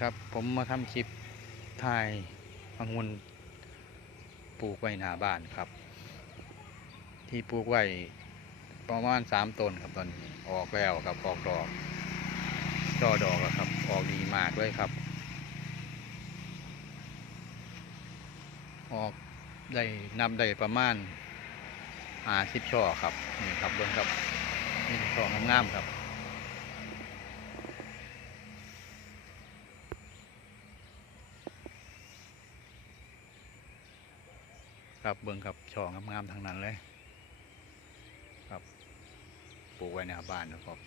ครับผมมาทำคลิปถ่ายองุ่นปลูกไว้หน้าบ้านครับ ที่ปลูกไว้ประมาณสามต้นครับตอนนี้ออกแล้วครับออกดอกช่อดอกแล้วครับ ออกดีมากเลยครับ ออกได้นับได้ประมาณหาสิบช่อครับนี่ครับเบิ้งครับนี่ช่องามๆครับ ครับเบิ้องครับช่องงามๆทั้งนั้นเลย ครับปลูกไว้ในบ้านนะครับ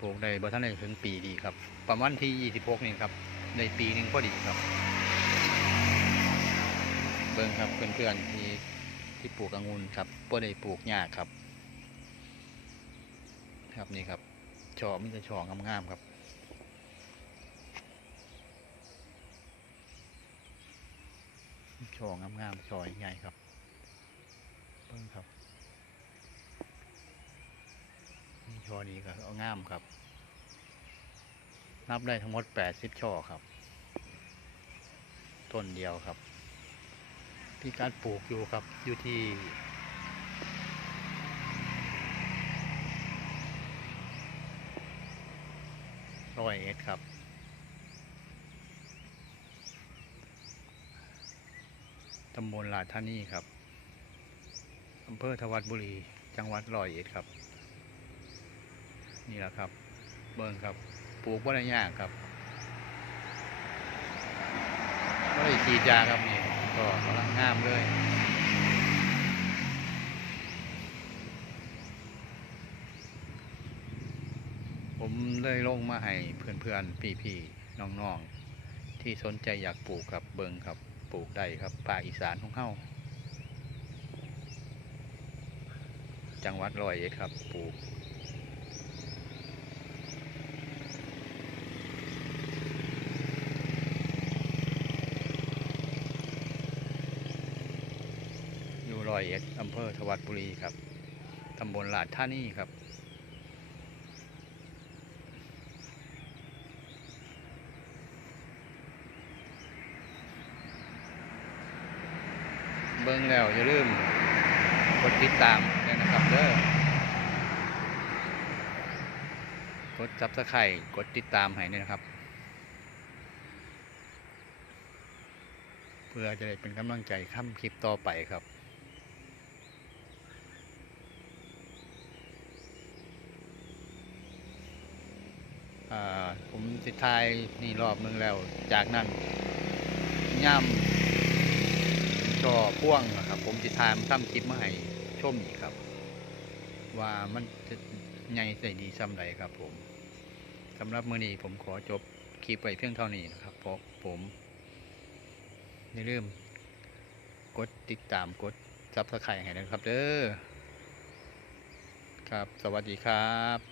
ปลูกได้บ่ทันได้ถึงปีดีครับ ประมาณที่26นี่ครับในปีหนึ่งพอดีครับ เบิ้องครับเพื่อนๆที่ที่ปลูกองุ่นครับบ่ได้ปลูกยากครับ ครับนี่ครับช่อมันจะช่องามๆครับ ช่องามๆช่อใหญ่ครับเบิ้งครับนี่ช่อนี้ก็เอางามครับ นับได้ทั้งหมด80ช่อครับ ต้นเดียวครับ ที่การปลูกอยู่ครับอยู่ที่ร้อยเอ็ดครับ ตำบลลาดท่านี่ครับอำเภอทวัดบุรี จังหวัดร้อยเอ็ดครับ นี่แหละครับ เบิ่งครับ ปลูกว่าได้ยากครับก็ได้ฉีดยาครับนี่ก็กำลังงามเลยผมเลยลงมาให้เพื่อนๆ พี่ๆ น้องๆ ที่สนใจอยากปลูกครับเบิงครับ ปลูกได้ครับป่าอีสานของเฮาจังหวัดร้อยเอ็ดครับปลูกอยู่ร้อยเอ็ดอำเภอทวัดบุรีครับตำบลลาดท่านี่ครับ บิ่งแล้วอย่าลืมกดติดตามด้วยนะครับเด้อกดจับสไครต์กดติดตามให้ด้วยนะครับ เพื่อจะได้เป็นกำลังใจทำคลิปต่อไปครับผมสิทายนี่รอบนึงแล้ว จากนั้นย่ำ จอพ่วงนะครับ ผมสิทายมันทำคลิปมาให้ชมอีกครับ ว่ามันจะใหญ่ใส่ดีซ้ำใดครับ ผมสำหรับมื้อนี้ผมขอจบคลิปไว้เพียงเท่านี้นะครับเพราะผมอย่าลืมกดติดตามกดซับสไครต์ให้นะครับเด้อครับ สวัสดีครับ